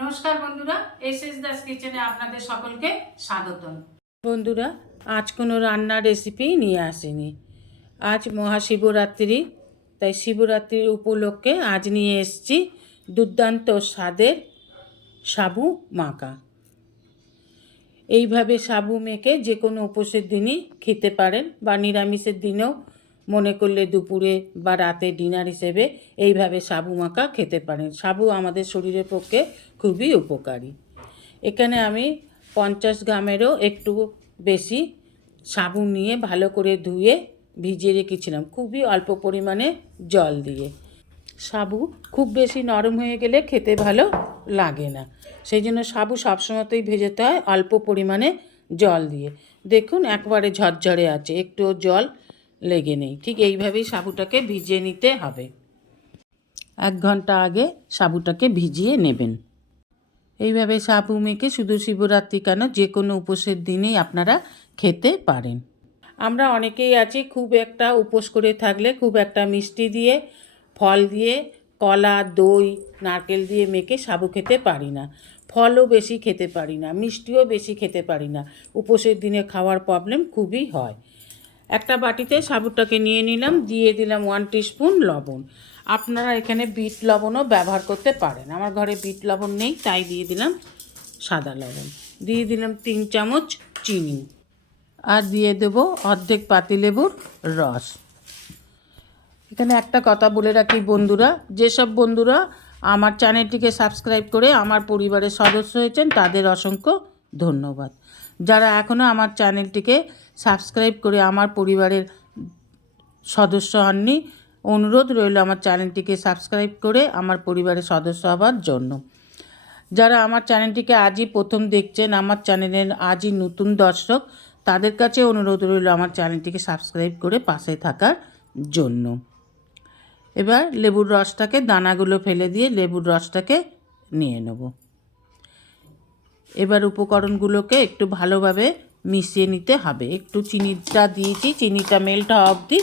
নমস্কার বন্ধুরা S S Das কিচেনে আপনাদের সকলকে স্বাগতম। বন্ধুরা, আজ কোনো রান্নার রেসিপি নিয়ে আসিনি। আজ মহাশিবরাত্রি, তাই শিবরাত্রির উপলক্ষে আজ নিয়ে এসেছি দুর্দান্ত স্বাদের সাবু মাখা। এইভাবে সাবু মেখে যে কোনো উপোসের দিনই খেতে পারেন বা নিরামিষের দিনেও মনে করলে দুপুরে বা রাতে ডিনার হিসেবে এইভাবে সাবু মাখা খেতে পারেন। সাবু আমাদের শরীরের পক্ষে খুবই উপকারী। এখানে আমি পঞ্চাশ গ্রামেরও একটু বেশি সাবুন নিয়ে ভালো করে ধুয়ে ভিজিয়ে রেখেছিলাম, খুবই অল্প পরিমাণে জল দিয়ে। সাবু খুব বেশি নরম হয়ে গেলে খেতে ভালো লাগে না। সেই জন্য সাবু সবসময়তেই ভেজাতে হয়, অল্প পরিমাণে জল দিয়ে। দেখুন, একবারে ঝরঝরে আছে, একটুও জল লেগে নেই। ঠিক এইভাবেই সাবুটাকে ভিজিয়ে নিতে হবে। এক ঘণ্টা আগে সাবুটাকে ভিজিয়ে নেবেন। এইভাবে সাবু মেখে শুধু শিবরাত্রি কেন, যে কোনো উপোসের দিনেই আপনারা খেতে পারেন। আমরা অনেকেই আছি খুব একটা উপোস করে থাকলে, খুব একটা মিষ্টি দিয়ে, ফল দিয়ে, কলা, দই, নারকেল দিয়ে মেখে সাবু খেতে পারি না। ফলও বেশি খেতে পারি না, মিষ্টিও বেশি খেতে পারি না। উপোসের দিনে খাওয়ার প্রবলেম খুবই হয়। একটা বাটিতে সাবুটাকে নিয়ে নিলাম, দিয়ে দিলাম ওয়ান স্পুন লবণ। আপনারা এখানে বিট লবণও ব্যবহার করতে পারেন। আমার ঘরে বিট লবণ নেই, তাই দিয়ে দিলাম সাদা লবণ। দিয়ে দিলাম তিন চামচ চিনি। আর দিয়ে দেবো অর্ধেক পাতিলেবুর রস। এখানে একটা কথা বলে রাখি বন্ধুরা, যেসব বন্ধুরা আমার চ্যানেলটিকে সাবস্ক্রাইব করে আমার পরিবারের সদস্য হয়েছেন, তাদের অসংখ্য ধন্যবাদ। যারা এখনও আমার চ্যানেলটিকে সাবস্ক্রাইব করে আমার পরিবারের সদস্য হননি, অনুরোধ রইল আমার চ্যানেলটিকে সাবস্ক্রাইব করে আমার পরিবারের সদস্য হবার জন্য। যারা আমার চ্যানেলটিকে আজই প্রথম দেখছেন, আমার চ্যানেলের আজই নতুন দর্শক, তাদের কাছে অনুরোধ রইল আমার চ্যানেলটিকে সাবস্ক্রাইব করে পাশে থাকার জন্য। এবার লেবুর রসটাকে, দানাগুলো ফেলে দিয়ে লেবুর রসটাকে নিয়ে নেব। এবার উপকরণগুলোকে একটু ভালোভাবে মিশিয়ে নিতে হবে। একটু চিনিটা দিয়েছি, চিনিটা মেল্ট অবধি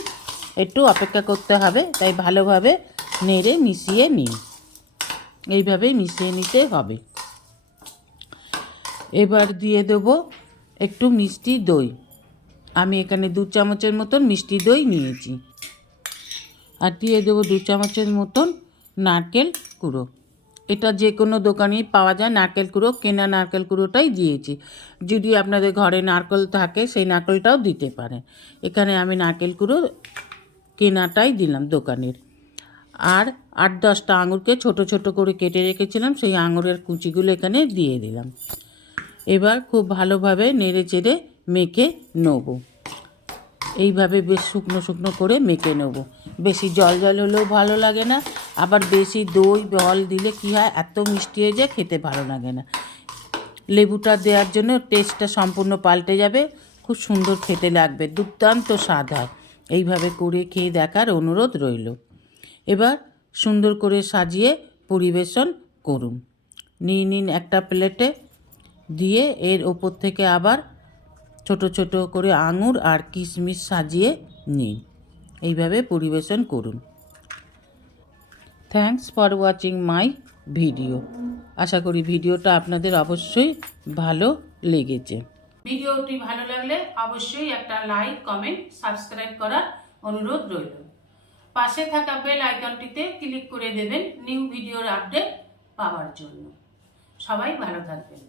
একটু অপেক্ষা করতে হবে, তাই ভালোভাবে নেড়ে মিশিয়ে নিই এইভাবেই মিশিয়ে নিতে হবে। এবার দিয়ে দেবো একটু মিষ্টি দই। আমি এখানে দু চামচের মতন মিষ্টি দই নিয়েছি। আর দিয়ে দেবো দু চামচের মতন নারকেল কুড়ো। এটা যে কোনো দোকানেই পাওয়া যায়। নারকেল কুড়ো, কেনা নারকেল কুড়োটাই দিয়েছি। যদি আপনাদের ঘরে নারকেল থাকে, সেই নারকেলটাও দিতে পারেন। এখানে আমি নারকেল কুড়ো কেনাটাই দিলাম দোকানের। আর আট দশটা আঙুরকে ছোট ছোট করে কেটে রেখেছিলাম, সেই আঙুরের কুচিগুলো এখানে দিয়ে দিলাম। এবার খুব ভালোভাবে নেড়ে চেড়ে মেখে নেব। এইভাবে বেশ শুকনো শুকনো করে মেখে নেব। বেশি জল জল হলেও ভালো লাগে না। আবার বেশি দই, জল দিলে কী হয়? এত মিষ্টি হয়ে যায়, খেতে ভালো লাগে না। লেবুটা দেওয়ার জন্য টেস্টটা সম্পূর্ণ পাল্টে যাবে। খুব সুন্দর খেতে লাগবে, দুর্দান্ত স্বাদ হয়। এইভাবে করে খেয়ে দেখার অনুরোধ রইল। এবার সুন্দর করে সাজিয়ে পরিবেশন করুন। নিয়ে নিন একটা প্লেটে, দিয়ে এর ওপর থেকে আবার ছোট ছোট করে আঙুর আর কিশমিশ সাজিয়ে নিন। এইভাবে পরিবেশন করুন। Thanks for watching my video আশা করি ভিডিওটা আপনাদের অবশ্যই ভালো লেগেছে। ভিডিওটি ভালো লাগলে অবশ্যই একটা লাইক, কমেন্ট, সাবস্ক্রাইব করার অনুরোধ রইল। পাশে থাকা বেল আইকনটিতে ক্লিক করে দেবেন নিউ ভিডিওর আপডেট পাওয়ার জন্য। সবাই ভালো থাকবেন।